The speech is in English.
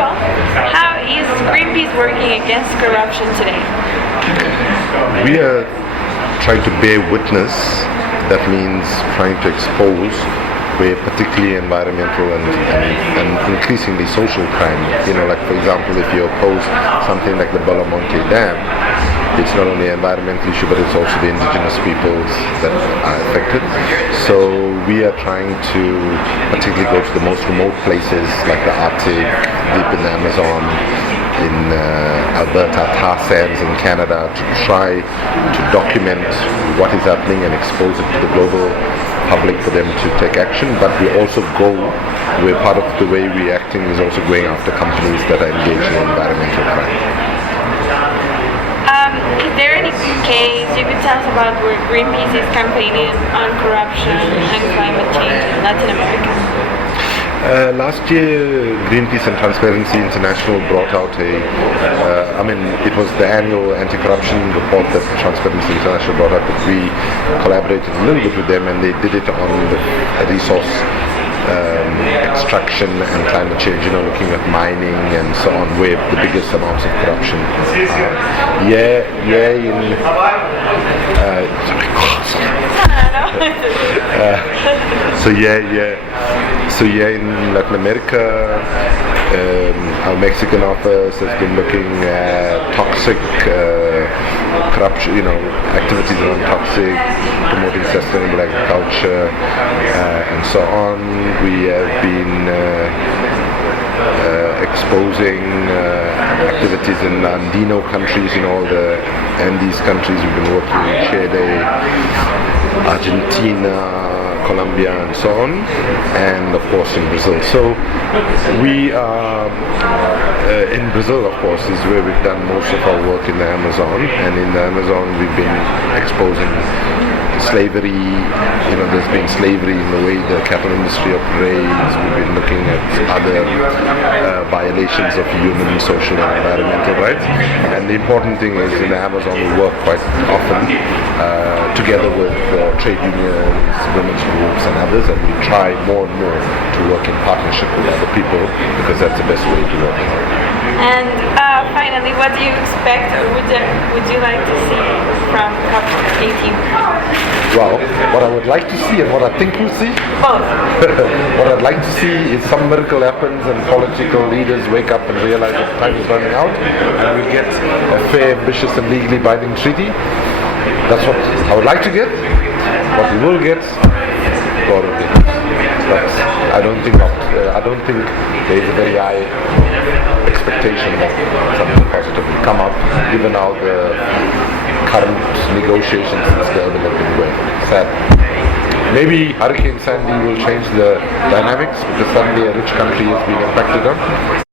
all, how is Greenpeace working against corruption today? We are trying to bear witness. That means trying to expose where particularly environmental and increasingly social crime, like for example, if you oppose something like the Belamonte Dam, it's not only an environmental issue, but it's also the indigenous peoples that are affected. So we are trying to particularly go to the most remote places like the Arctic, deep in the Amazon, in Alberta, tar sands in Canada, to try to document what is happening and expose it to the global public for them to take action. But we also where part of the way we're acting is also going after companies that are engaged in environmental crime. Is there any case you could tell us about where Greenpeace is campaigning on corruption and climate change in Latin America? Last year, Greenpeace and Transparency International brought out it was the annual anti-corruption report that Transparency International brought out, but we collaborated a little bit with them, and they did it on the resource extraction and climate change, looking at mining and so on, where the biggest amounts of corruption in Latin America, our Mexican office has been looking at toxic corruption, activities around toxic, promoting sustainable agriculture, and so on. We have been exposing activities in Andino countries, all the Andes countries. We've been working in Chile, Argentina, Colombia, and so on, and of course in Brazil. So we are in Brazil, of course, is where we've done most of our work in the Amazon, and in the Amazon we've been exposing slavery. There's been slavery in the way the cattle industry operates. We've been looking at other violations of human, social, and environmental rights. And the important thing is, in the Amazon we work quite often together with trade unions, women's groups, and others, and we try more and more to work in partnership with other people, because that's the best way to work. And finally, what do you expect, or would you like to see from COP18? Well, what I would like to see and what I think we'll see? Both. What I'd like to see is some miracle happens and political leaders wake up and realize that time is running out, and we get a fair, ambitious, and legally binding treaty. That's what I would like to get. What we will get, God will get. But I don't think there is a very high expectation that something positive will come up, given how the current negotiations since the urban have been going. Sad. Maybe Hurricane Sandy will change the dynamics, because suddenly a rich country is being impacted on.